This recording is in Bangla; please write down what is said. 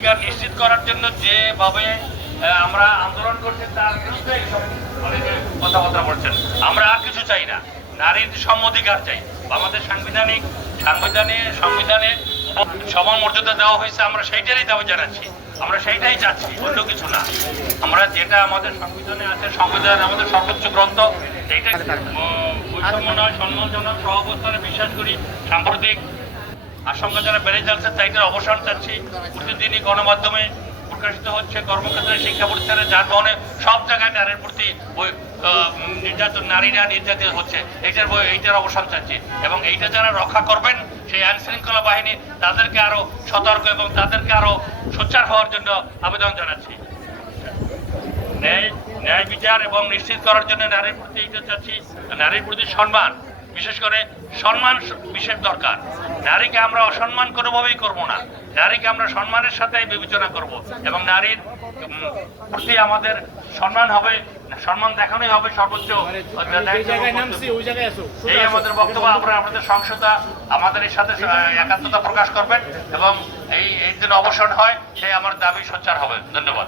নিশ্চিত করার জন্য যেভাবে আমরা আন্দোলন করছি তার বিরুদ্ধে অনেকে কথাবার্তা বলছেন। আমরা আর কিছু চাই না, নারীর সম-অধিকার চাই। আমাদের সংবিধানে সমান মর্যাদা দেওয়া হয়েছে, আমরা সেইটারই দাবি জানাচ্ছি, আমরা সেইটাই চাচ্ছি, অন্য কিছু না। আমরা যেটা আমাদের সংবিধানে আছে, সংবিধান আমাদের সর্বোচ্চ গ্রন্থ, এইটা বৈষম্য নয়, সম্মানজনক সহাবস্থানে বিশ্বাস করি। সাম্প্রতিক আশঙ্কা যারা বেড়ে যাচ্ছে তাইটার অবসান চাচ্ছি। প্রতিদিনই গণমাধ্যমে প্রকাশিত হচ্ছে, কর্মক্ষেত্রে, শিক্ষা প্রতিষ্ঠানে, যানবাহনে, সব জায়গায় নারীর প্রতি নির্যাতন, নারীরা নির্যাতিত হচ্ছে। এইটার অবসান চাচ্ছি এবং এইটা যারা রক্ষা করবেন, সেই আইন শৃঙ্খলা বাহিনী, তাদেরকে আরো সতর্ক এবং তাদেরকে আরো সোচ্চার হওয়ার জন্য আবেদন জানাচ্ছি। ন্যায় বিচার এবং নিশ্চিত করার জন্য নারীর প্রতি এইটা চাচ্ছি, নারীর প্রতি সম্মান, বিশেষ করে সম্মান বিশেষ দরকার। নারীকে আমরা অসম্মান কোনোভাবেই করব না, নারীকে আমরা সম্মানের সাথে বিবেচনা করব এবং নারীর প্রতি আমাদের সম্মান হবে, সম্মান দেখানোই হবে সর্বোচ্চ। এই আমাদের বক্তব্য। আপনাদের সংসদা আমাদের এর সাথে একাত্মতা প্রকাশ করবেন এবং এই জন্য অবসান হয়, সেই আমার দাবি সোচ্চার হবে। ধন্যবাদ।